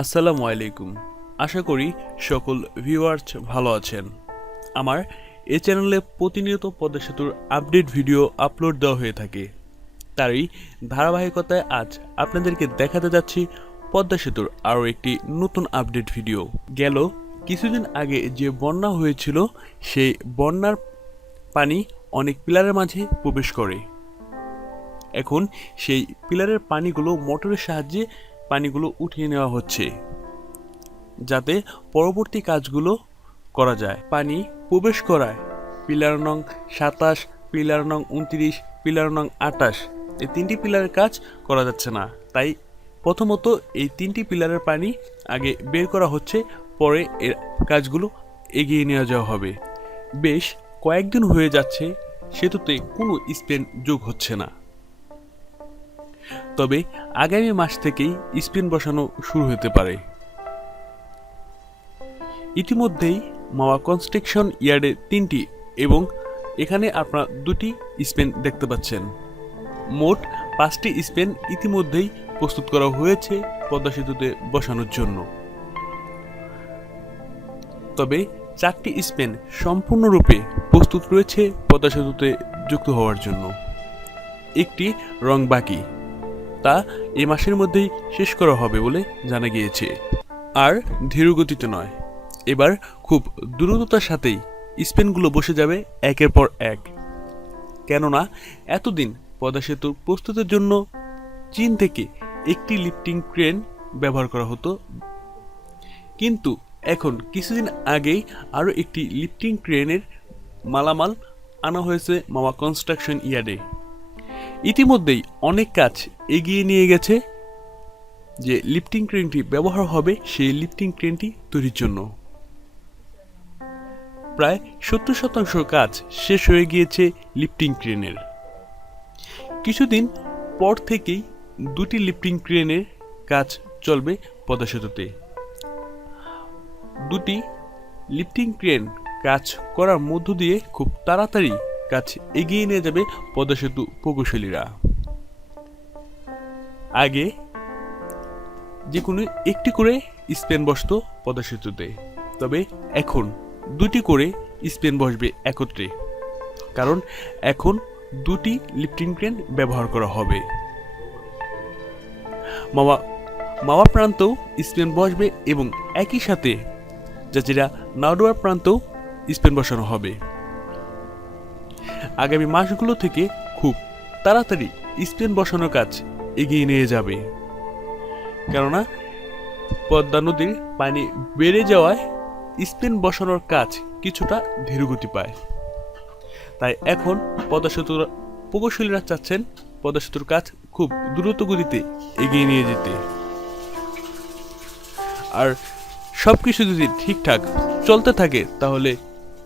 আসসালামু আলাইকুম। আশা করি সকল ভিউয়ার্স ভালো আছেন। আমার এ চ্যানেলে প্রতিনিয়ত পদ্মা সেতুর আপডেট ভিডিও আপলোড দেওয়া হয়ে থাকে। তারই ধারাবাহিকতায় আজ আপনাদেরকে দেখাতে যাচ্ছি পদ্মা সেতুর আরও একটি নতুন আপডেট ভিডিও গেল কিছুদিন আগে যে বন্যা হয়েছিল, সেই বন্যার পানি অনেক পিলারের মাঝে প্রবেশ করে। এখন সেই পিলারের পানিগুলো মোটরের সাহায্যে পানিগুলো উঠিয়ে নেওয়া হচ্ছে, যাতে পরবর্তী কাজগুলো করা যায়। পানি প্রবেশ করায়। পিলার নং সাতাশ, পিলার নং উনত্রিশ, পিলার নং আটাশ এই তিনটি পিলারের কাজ করা যাচ্ছে না। তাই প্রথমত এই তিনটি পিলারের পানি আগে বের করা হচ্ছে, পরে এর কাজগুলো এগিয়ে নিয়ে যাওয়া হবে। বেশ কয়েকদিন হয়ে যাচ্ছে, সেতুতে কোনো স্পেন যোগ হচ্ছে না। তবে আগামী মাস থেকেই স্পিন বসানো শুরু হতে পারে। ইতিমধ্যেই মাওয়া কনস্ট্রাকশন ইয়ার্ডে তিনটি এবং এখানে আপনারা দুটি স্পেন দেখতে পাচ্ছেন। মোট পাঁচটি স্পেন ইতিমধ্যেই প্রস্তুত করা হয়েছে পদ্মা সেতুতে বসানোর জন্য। তবে চারটি স্পেন সম্পূর্ণরূপে প্রস্তুত রয়েছে পদ্মা সেতুতে যুক্ত হওয়ার জন্য। একটি রং বাকি তা এ মাসের মধ্যেই শেষ করা হবে বলে জানা গিয়েছে। আর ধীরগতিতে নয়। এবার খুব দ্রুততার সাথেই স্পেনগুলো বসে যাবে একের পর এক। কেননা এতদিন পদ্মা সেতুর প্রস্তুতের জন্য চীন থেকে একটি লিফটিং ক্রেন ব্যবহার করা হতো। কিন্তু এখন কিছুদিন আগেই আরও একটি লিফটিং ক্রেনের মালামাল আনা হয়েছে মামা কনস্ট্রাকশন ইয়ার্ডে। ইতিমধ্যেই অনেক কাজ এগিয়ে নিয়ে গেছে যে লিফটিং ক্রেনটি ব্যবহার হবে সেই লিফটিং ক্রেনটি তৈরির জন্য। প্রায় সত্তর শতাংশ কাজ শেষ হয়ে গিয়েছে লিফটিং ক্রেনের। কিছুদিন পর থেকেই দুটি লিফটিং ক্রেনের কাজ চলবে পদ্মা সেতুতে দুটি লিফটিং ক্রেন কাজ করার মধ্য দিয়ে খুব তাড়াতাড়ি কাজ এগিয়ে নিয়ে যাবে পদ্মা সেতু প্রকৌশলীরা। আগে যে কোনো একটি করে স্পেন বসতো পদ্মা সেতুতে তবে এখন দুটি করে স্পেন বসবে একত্রে। কারণ এখন দুটি লিফটিং ক্রেন ব্যবহার করা হবে। মামা মাওয়া প্রান্তেও স্পেন বসবে এবং একই সাথে যাচিরা নাওডোয়ার প্রান্তেও স্পেন বসানো হবে। আগামী মাসগুলো থেকে খুব তাড়াতাড়ি স্পেন বসানোর কাজ এগিয়ে নিয়ে যাবে। কেননা, পদ্মা নদীর পানি বেড়ে যাওয়ায় স্পেন বসানোর কাজ কিছুটা ধীরগতি পায়। তাই এখন পদ্মা সেতুর প্রকৌশলীরা চাচ্ছেন পদ্মা সেতুর কাজ খুব দ্রুত গতিতে এগিয়ে নিয়ে যেতে। আর সব কিছু যদি ঠিকঠাক চলতে থাকে, তাহলে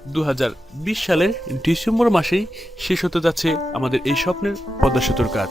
দু হাজার বিশ সালের ডিসেম্বর মাসেই শেষ হতে যাচ্ছে আমাদের এই স্বপ্নের পদ্মা সেতুর কাজ।